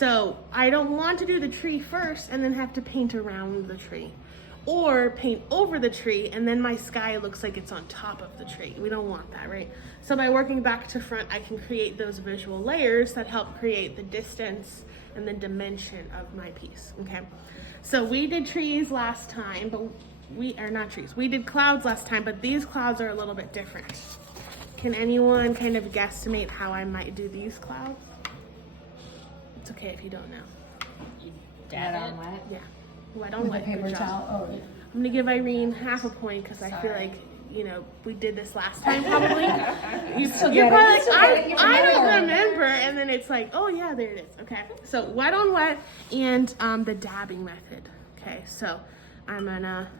So I don't want to do the tree first and then have to paint around the tree, or paint over the tree and then my sky looks like it's on top of the tree. We don't want that, right? So by working back to front, I can create those visual layers that help create the distance and the dimension of my piece, okay? So we did trees last time, but we are not trees. We did clouds last time, but these clouds are a little bit different. Can anyone kind of guesstimate how I might do these clouds? It's okay if you don't know. Wet on wet? Yeah, wet on With wet. a paper Good job. towel. Oh, I'm gonna give Irene half a point because I feel like, you know, we did this last time probably. You're probably like, I don't remember, and then it's like, oh yeah, there it is. Okay, so wet on wet and the dabbing method. Okay, so I'm gonna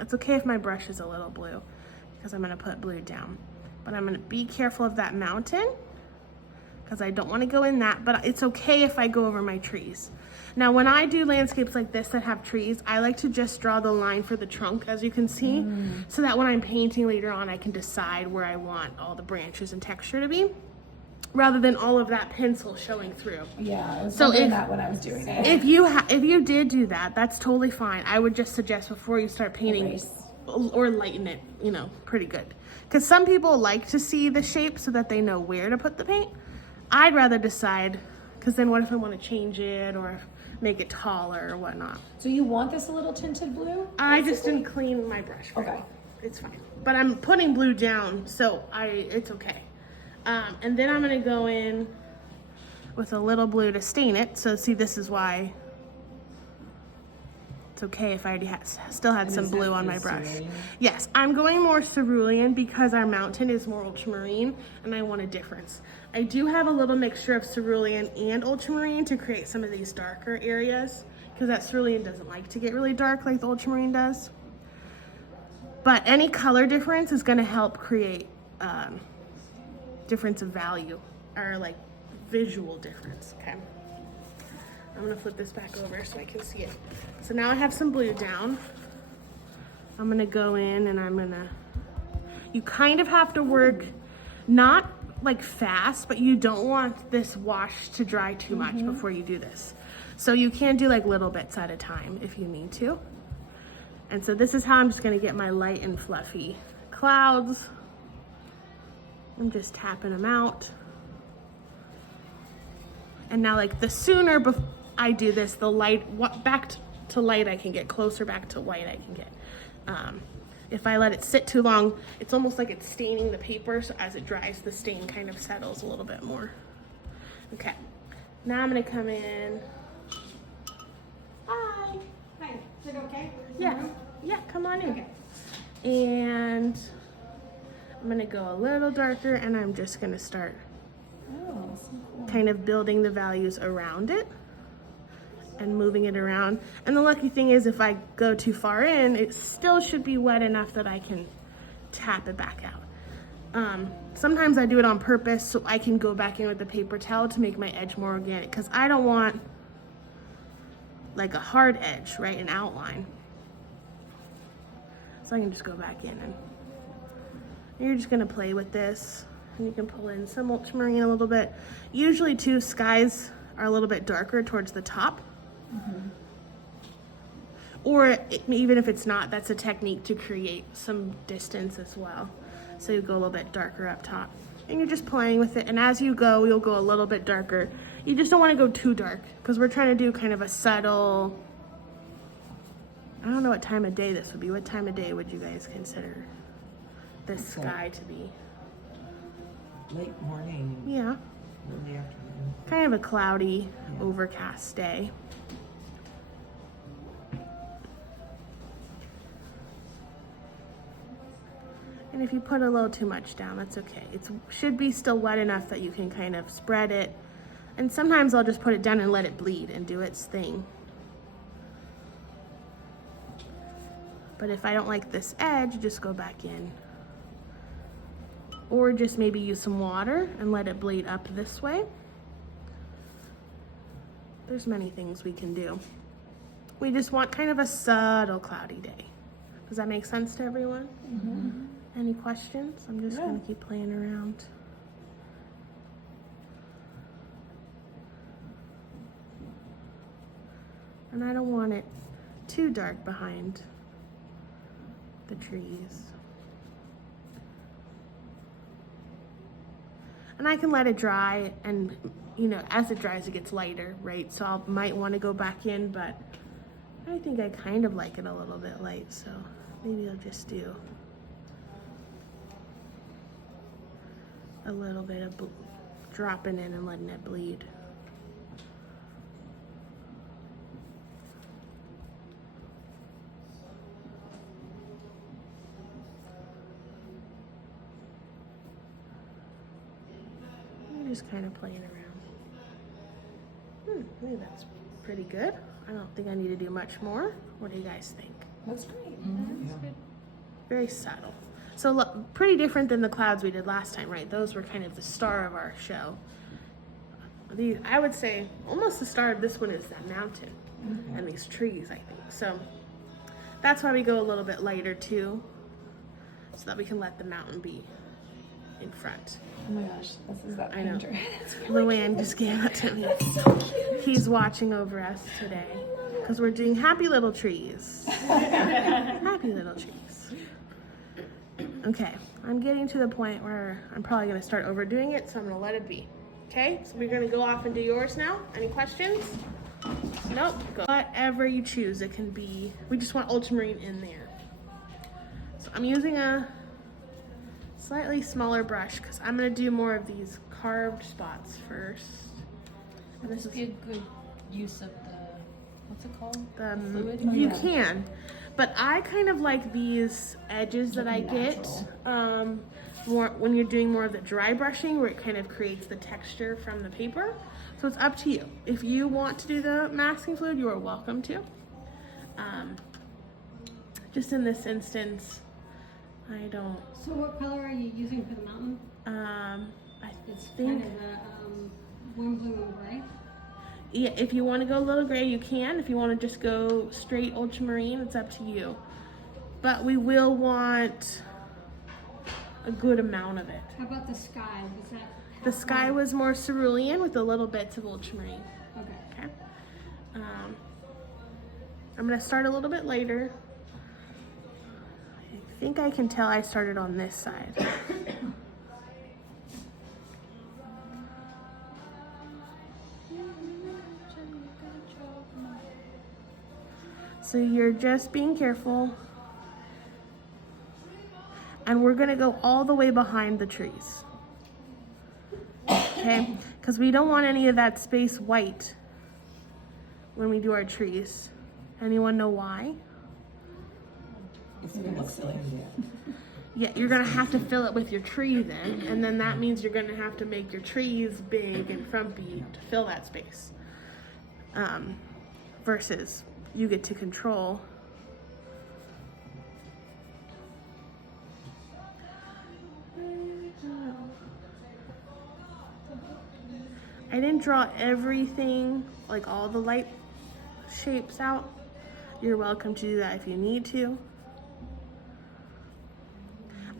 it's okay if my brush is a little blue because I'm gonna put blue down, but I'm gonna be careful of that mountain because I don't want to go in that, but it's okay if I go over my trees. Now, when I do landscapes like this that have trees, I like to just draw the line for the trunk, as you can see, so that when I'm painting later on, I can decide where I want all the branches and texture to be, rather than all of that pencil showing through. yeah, I was So wondering that when I was doing it. If you did do that, that's totally fine. I would just suggest before you start painting, Erase. or lighten it, you know, pretty good. Because some people like to see the shape so that they know where to put the paint. I'd rather decide, because then what if I want to change it or make it taller or whatnot. So you want this a little tinted blue? I just didn't clean my brush. Okay. It's fine. But I'm putting blue down, so it's okay. And then I'm gonna go in with a little blue to stain it. So see, this is why it's okay if I already still had some blue on my brush. Cerulean? Yes, I'm going more cerulean because our mountain is more ultramarine and I want a difference. I do have a little mixture of cerulean and ultramarine to create some of these darker areas because that cerulean doesn't like to get really dark like the ultramarine does. But any color difference is going to help create difference of value, or like visual difference, okay? I'm gonna flip this back over so I can see it. So now I have some blue down. I'm gonna go in and you kind of have to work, not like fast, but you don't want this wash to dry too much before you do this. So you can do like little bits at a time if you need to. And so this is how I'm just gonna get my light and fluffy clouds. I'm just tapping them out. And now like the sooner I do this, the back to light I can get, closer back to white I can get. If I let it sit too long, it's almost like it's staining the paper, so as it dries, the stain kind of settles a little bit more. Okay, now I'm gonna come in. Hi. Hi, is it okay? Yeah, come on in. Okay. And I'm gonna go a little darker and I'm just gonna start Oh, so cool. kind of building the values around it and moving it around. And the lucky thing is if I go too far in, it still should be wet enough that I can tap it back out. Sometimes I do it on purpose so I can go back in with the paper towel to make my edge more organic, because I don't want like a hard edge, right, an outline. So I can just go back in and you're just gonna play with this. And you can pull in some ultramarine a little bit. Usually too, skies are a little bit darker towards the top. Or even if it's not, that's a technique to create some distance as well. So you go a little bit darker up top. And you're just playing with it. And as you go, you'll go a little bit darker. You just don't want to go too dark because we're trying to do kind of a subtle, I don't know what time of day this would be. What time of day would you guys consider this sky to be? Late morning, Yeah, early afternoon. kind of a cloudy, overcast day. And if you put a little too much down, that's okay. It should be still wet enough that you can kind of spread it. And sometimes I'll just put it down and let it bleed and do its thing. But if I don't like this edge, just go back in. Or just maybe use some water and let it bleed up this way. There's many things we can do. We just want kind of a subtle cloudy day. Does that make sense to everyone? Any questions? I'm just gonna keep playing around. And I don't want it too dark behind the trees. And I can let it dry, and you know, as it dries it gets lighter, right? So I might want to go back in, but I think I kind of like it a little bit light, so maybe I'll just do a little bit of dropping in and letting it bleed. I'm just kind of playing around. I think that's pretty good. I don't think I need to do much more. What do you guys think? That's great. Very subtle. So look, pretty different than the clouds we did last time, right? Those were kind of the star of our show. These, I would say almost the star of this one is that mountain and these trees, I think. So that's why we go a little bit lighter too, so that we can let the mountain be in front. Oh my gosh, this is that I know. painter. Luann just gave it to me. So cute. He's watching over us today because we're doing happy little trees. Happy little trees. Okay, I'm getting to the point where I'm probably going to start overdoing it, so I'm going to let it be. Okay, so we're going to go off and do yours now. Any questions? Nope. Go. Whatever you choose, it can be. We just want ultramarine in there. So I'm using a slightly smaller brush because I'm going to do more of these carved spots first. And this is Be a good use of the, what's it called? the fluid? you Yeah. can, but I kind of like these edges that I get more when you're doing more of the dry brushing, where it kind of creates the texture from the paper. So it's up to you. If you want to do the masking fluid, you are welcome to. Just in this instance, I don't. So what color are you using for the mountain? I It's think. kind of the warm blue and gray. Yeah, if you want to go a little gray, you can. If you want to just go straight ultramarine, it's up to you. But we will want a good amount of it. How about the sky? Was that The sky was more cerulean with a little bits of ultramarine. okay? Okay. I'm going to start a little bit later. I think I can tell I started on this side. So you're just being careful. And we're gonna go all the way behind the trees. Okay? Because we don't want any of that space white when we do our trees. Anyone know why? It's gonna look silly. Yeah, you're gonna have to fill it with your tree then, and then that means you're gonna have to make your trees big and frumpy to fill that space. Versus you get to control. I didn't draw everything, like all the light shapes out. You're welcome to do that if you need to.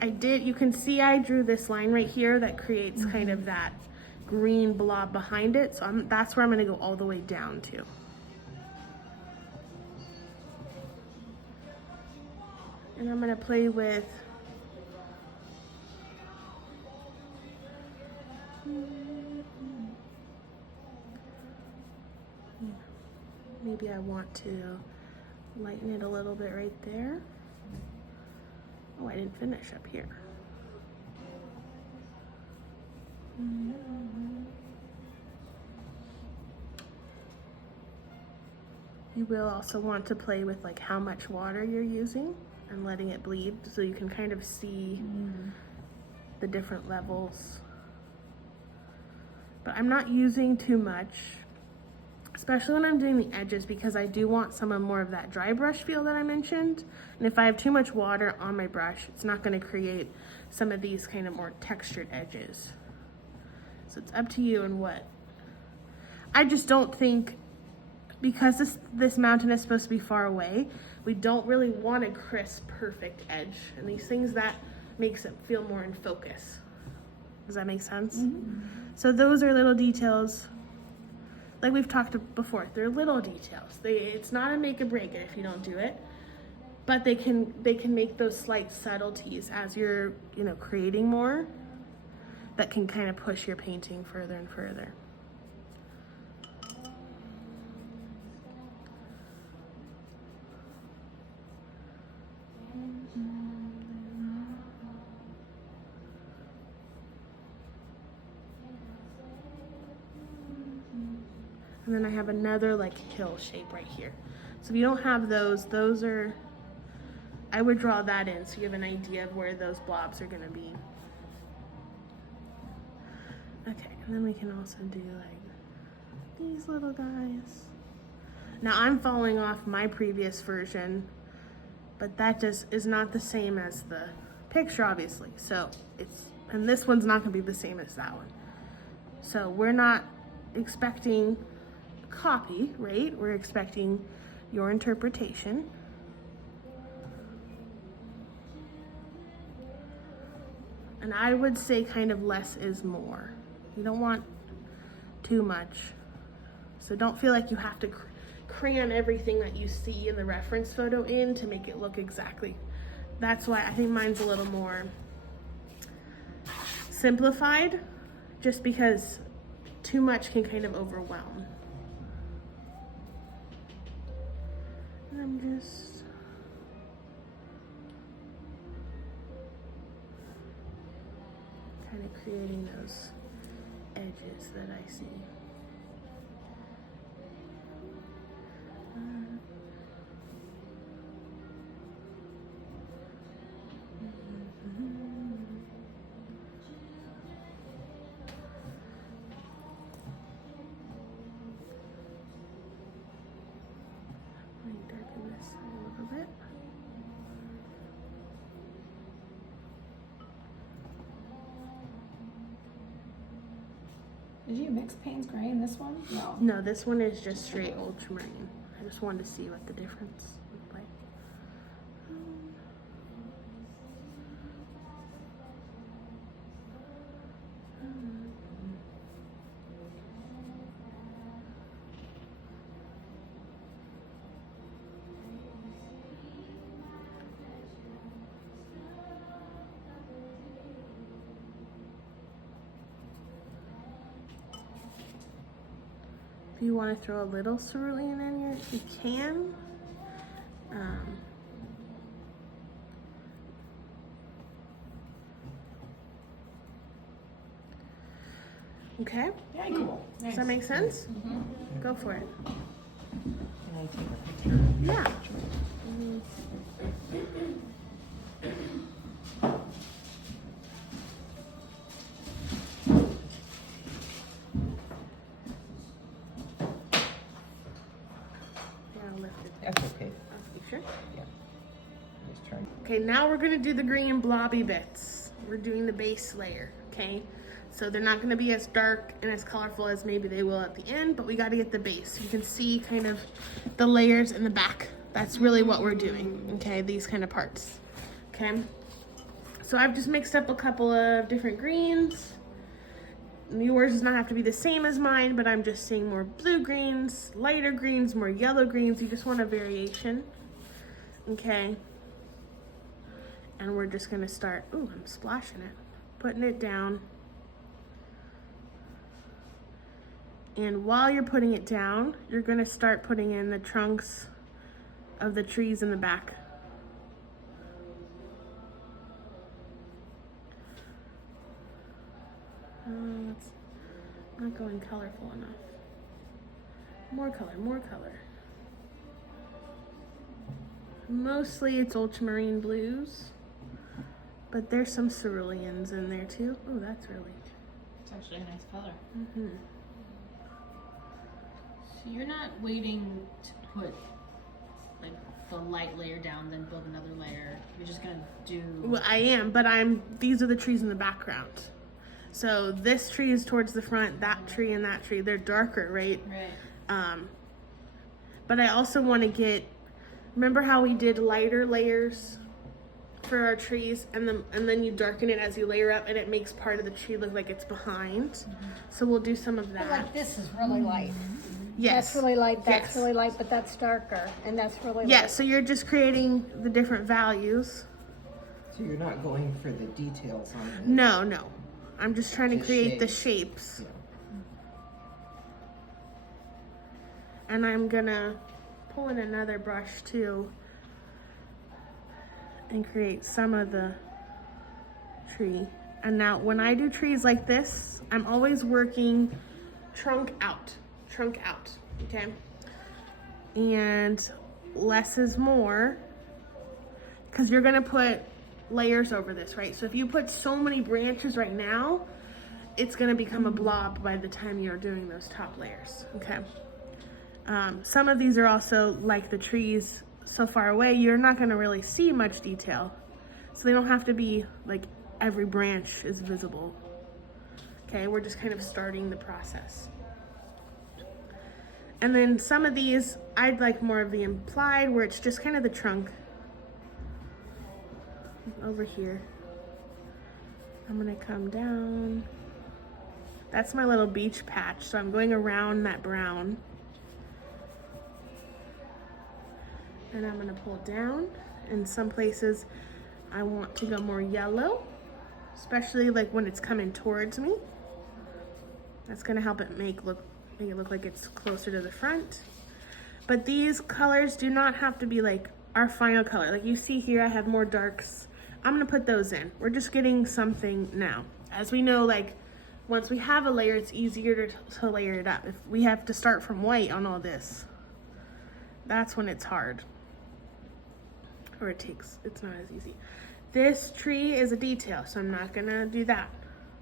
I did, you can see I drew this line right here that creates kind of that green blob behind it. So that's where I'm gonna go all the way down to. And I'm gonna play with maybe I want to lighten it a little bit right there. Oh, I didn't finish up here. You will also want to play with like how much water you're using and letting it bleed so you can kind of see the different levels. But I'm not using too much, especially when I'm doing the edges, because I do want some of more of that dry brush feel that I mentioned. And if I have too much water on my brush, it's not going to create some of these kind of more textured edges. So it's up to you and what. I just don't think, because this mountain is supposed to be far away, we don't really want a crisp, perfect edge. And these things, that makes it feel more in focus. Does that make sense? So those are little details like we've talked before, they're little details. It's not a make or break it if you don't do it, but they can make those slight subtleties as you're, you know, creating more, that can kind of push your painting further and further. And then I have another like hill shape right here. So if you don't have those are, I would draw that in so you have an idea of where those blobs are gonna be. Okay, and then we can also do like these little guys. Now I'm following off my previous version, but that just is not the same as the picture, obviously. So and this one's not gonna be the same as that one. So we're not expecting copy, right? We're expecting your interpretation. And I would say kind of less is more. You don't want too much. So don't feel like you have to cram everything that you see in the reference photo in to make it look exactly. That's why I think mine's a little more simplified, just because too much can kind of overwhelm. And I'm just kind of creating those edges that I see. Let me darken this a little bit. Did you mix Payne's Gray in this one? No. No, this one is just straight ultramarine. I just wanted to see what the difference looked like. If you want to throw a little cerulean in here, you can. Okay, Very cool. does that make sense? Go for it. Can I take a picture? Yeah. Yeah, lift it. That's okay. You sure? Just turn. Okay, now we're gonna do the green blobby bits. We're doing the base layer, okay? So they're not gonna be as dark and as colorful as maybe they will at the end, but we gotta get the base. You can see kind of the layers in the back. That's really what we're doing, okay? These kind of parts, okay? So I've just mixed up a couple of different greens. Yours does not have to be the same as mine, but I'm just seeing more blue greens, lighter greens, more yellow greens. You just want a variation, okay? And we're just gonna start, ooh, I'm splashing it, putting it down. And while you're putting it down, you're gonna start putting in the trunks of the trees in the back. It's not going colorful enough. More color, more color. Mostly it's ultramarine blues, but there's some ceruleans in there too. Oh, that's really. It's actually a nice color. Mm-hmm. So you're not waiting to put like the light layer down, then build another layer. You're just gonna do. Well, I am, but these are the trees in the background. So this tree is towards the front, that tree and that tree, they're darker, right? Right. But I also want to remember how we did lighter layers for our trees, and then you darken it as you layer up, and it makes part of the tree look like it's behind. So we'll do some of But that. like this is really light. Yes. That's really light, that's Yes. really light, but that's darker, and that's really light. Yeah, so you're just creating the different values. So you're not going for the details on it? No, no. I'm just trying to Just create the shapes. shapes. Yeah. And I'm gonna pull in another brush too and create some of the tree. And now when I do trees like this, I'm always working trunk out, okay? And less is more, because you're gonna put layers over this, right? So if you put so many branches right now, it's gonna become a blob by the time you're doing those top layers, okay? Some of these are also like the trees so far away, you're not gonna really see much detail. So they don't have to be like every branch is visible. Okay, we're just kind of starting the process. And then some of these, I'd like more of the implied where it's just kind of the trunk. Over here. I'm gonna come down. That's my little beach patch, so I'm going around that brown. And I'm gonna pull down. In some places, I want to go more yellow, especially like when it's coming towards me. That's gonna help it make it look like it's closer to the front. But these colors do not have to be like our final color. Like you see here, I have more darks. I'm gonna put those in. We're just getting something now. As we know, like once we have a layer, it's easier to layer it up. If we have to start from white on all this, that's when it's hard. Or it's not as easy. This tree is a detail, so I'm not gonna do that.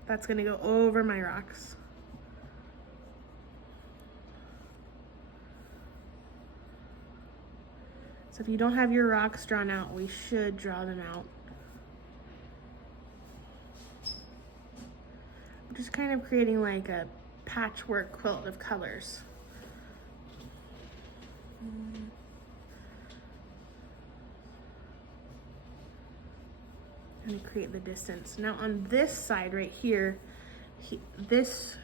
That's gonna go over my rocks. So if you don't have your rocks drawn out, we should draw them out. I'm just kind of creating like a patchwork quilt of colors. And create the distance. Now on this side right here, this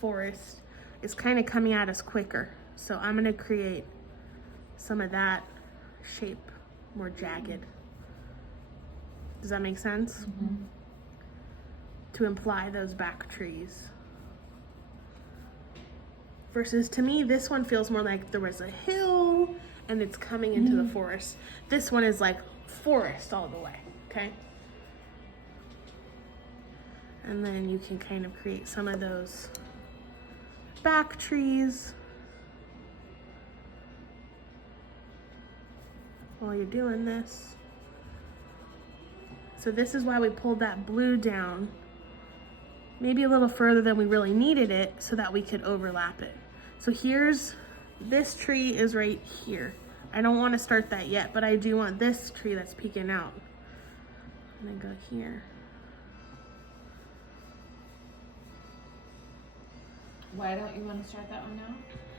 forest is kind of coming at us quicker. So I'm gonna create some of that shape, more jagged. Does that make sense? Mm-hmm. To imply those back trees. Versus to me, this one feels more like there was a hill and it's coming into the forest. This one is like forest all the way, okay? And then you can kind of create some of those back trees while you're doing this. So this is why we pulled that blue down maybe a little further than we really needed it so that we could overlap it. So this tree is right here. I don't want to start that yet, but I do want this tree that's peeking out. And then go here. Why don't you want to start that one now?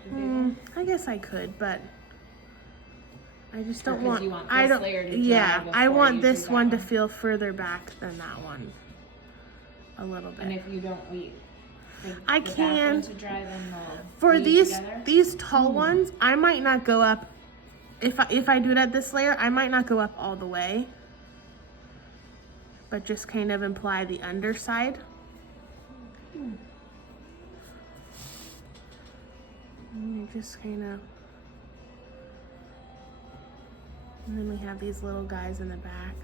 The big one? I guess I could, but I just don't 'cause want. you want I this don't. layer to dry Yeah, I before want you this do that one to one. feel further back than that one. A little bit. And if you don't wait for I the back can. one to dry, then they'll For weed these together? tall ones, I might not go up. If I do it at this layer, I might not go up all the way, but just kind of imply the underside. And you just kind of, and then we have these little guys in the back.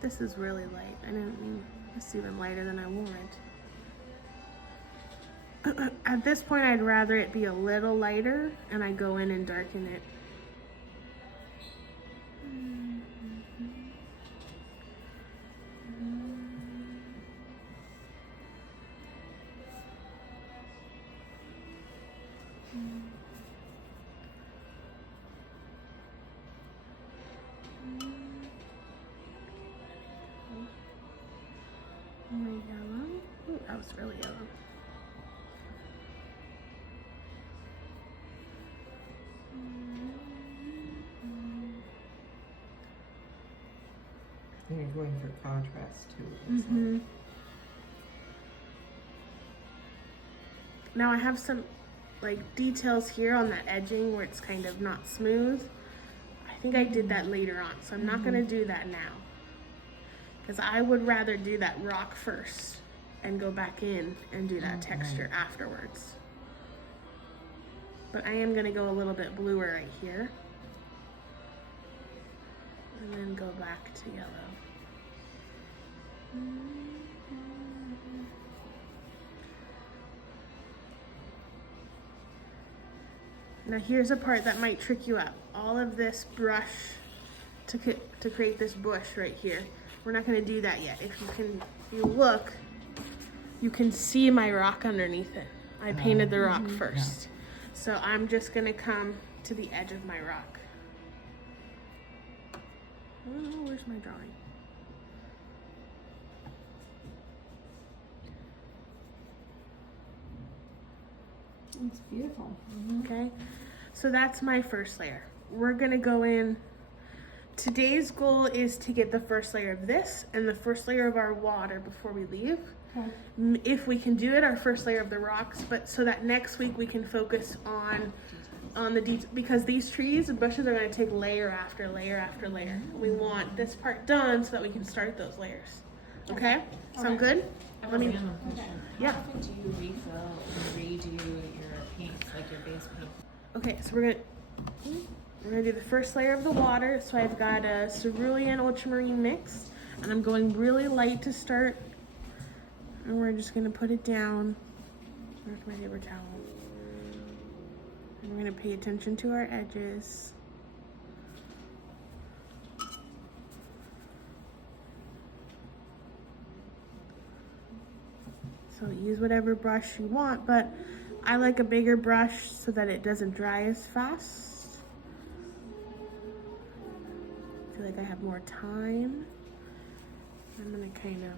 This is really light. I didn't mean it's even lighter than I wanted. At this point, I'd rather it be a little lighter and I go in and darken it. More yellow. Ooh, that was really yellow. You're you're going for contrast too. Mm-hmm. Now I have some like details here on that edging where it's kind of not smooth. I think I did that later on, so I'm not gonna do that now. Because I would rather do that rock first and go back in and do that texture afterwards. But I am gonna go a little bit bluer right here. And then go back to yellow. Now here's a part that might trick you up. All of this brush to create this bush right here. We're not gonna do that yet. If you look, you can see my rock underneath it. I painted the rock first. So I'm just gonna come to the edge of my rock. Oh, where's my drawing? It's beautiful. Okay, so that's my first layer. We're gonna go in. Today's goal is to get the first layer of this and the first layer of our water before we leave. Okay. If we can do it, our first layer of the rocks, but so that next week we can focus on the details, because these trees and bushes are going to take layer after layer after layer. We want this part done so that we can start those layers. Okay? Sound good? I have a random question. Yeah. How often do you refill and redo your paints, like your base paint? Okay, so we're gonna do the first layer of the water. So I've got a cerulean ultramarine mix, and I'm going really light to start. And we're just gonna put it down. Where's my paper towel? And we're gonna pay attention to our edges. So use whatever brush you want, but I like a bigger brush so that it doesn't dry as fast. I feel like I have more time. I'm gonna kind of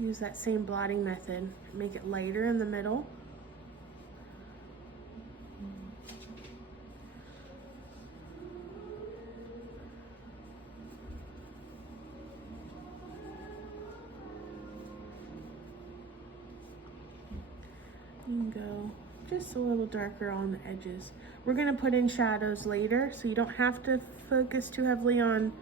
use that same blotting method, make it lighter in the middle. You can go just a little darker on the edges. We're gonna put in shadows later, so you don't have to focus too heavily on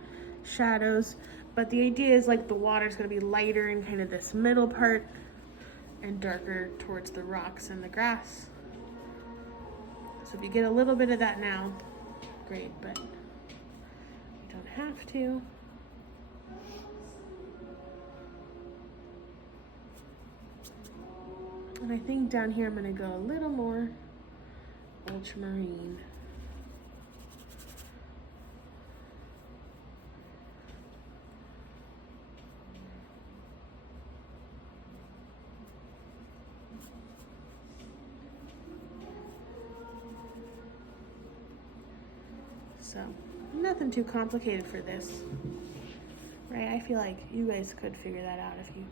shadows, but the idea is like the water's gonna be lighter in kind of this middle part and darker towards the rocks and the grass. So if you get a little bit of that now, great, but you don't have to. And I think down here I'm gonna go a little more ultramarine. So, nothing too complicated for this, right? I feel like you guys could figure that out if you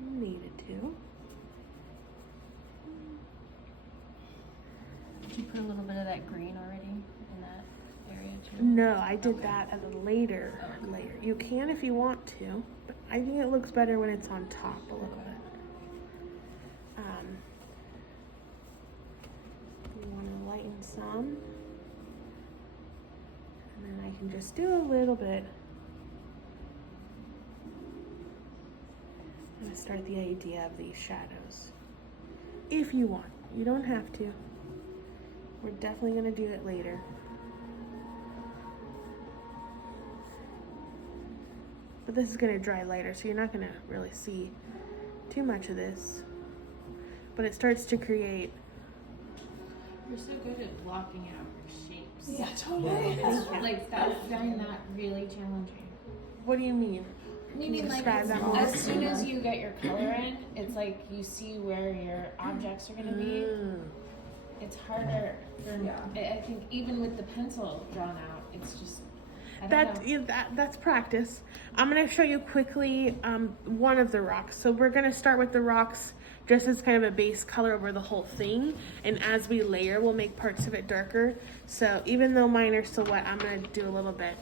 needed to. Did you put a little bit of that green already in that area too? No, I did that as a later layer. You can if you want to, but I think it looks better when it's on top a little bit. You want to lighten some, and then I can just do a little bit. I'm gonna start the idea of these shadows. If you want, you don't have to. We're definitely gonna do it later. But this is gonna dry lighter, so you're not gonna really see too much of this. But it starts to create. You're so good at blocking out your shapes. Yeah, totally. It's like I find that really challenging. What do you mean? Meaning, like, describe that more? as soon as you get your color in, it's like you see where your objects are gonna be. It's harder for I think even with the pencil drawn out, it's just I don't know. That's practice. I'm gonna show you quickly one of the rocks. So we're gonna start with the rocks just as kind of a base color over the whole thing, and as we layer, we'll make parts of it darker. So even though mine are still wet, I'm gonna do a little bit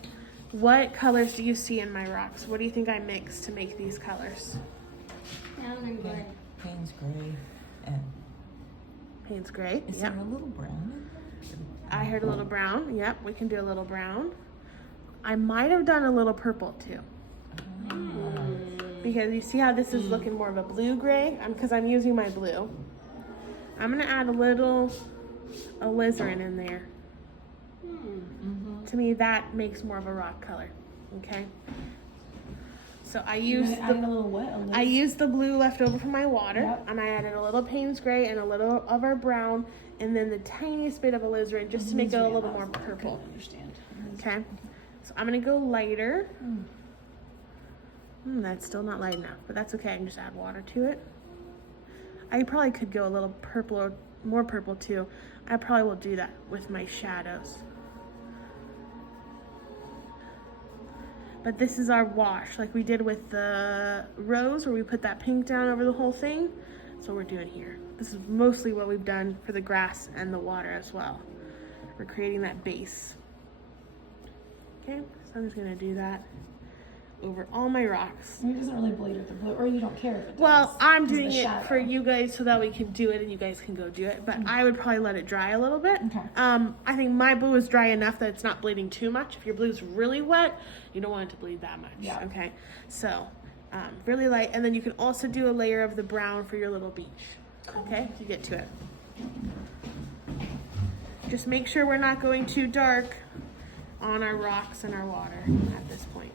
What colors do you see in my rocks? What do you think I mixed to make these colors? Brown and gray. Payne's gray and Payne's gray. is Yep. there a little brown in there? I heard a little brown. Yep, we can do a little brown. I might have done a little purple too. Because you see how this is looking more of a blue gray? Because I'm using my blue. I'm gonna add a little alizarin in there. To me, that makes more of a rock color. Okay. So I used Add a little what? I used the blue left over from my water, Yep. and I added a little Payne's gray and a little of our brown, and then the tiniest bit of alizarin just to make it a little more purple. Understand. Okay. So I'm gonna go lighter. That's still not light enough, but that's okay. I can just add water to it. I probably could go a little purple or more purple too. I probably will do that with my shadows. But this is our wash, like we did with the rose where we put that pink down over the whole thing. That's what we're doing here. This is mostly what we've done for the grass and the water as well. We're creating that base. Okay, so I'm just gonna do that over all my rocks. It doesn't really bleed with the blue, or you don't care if it does. Well, I'm 'cause of doing the it shadow. for you guys so that we can do it and you guys can go do it. But I would probably let it dry a little bit. Okay. I think my blue is dry enough that it's not bleeding too much. If your blue's really wet, you don't want it to bleed that much. Yeah. Okay. So really light, and then you can also do a layer of the brown for your little beach. Okay, if you get to it. Just make sure we're not going too dark on our rocks and our water at this point.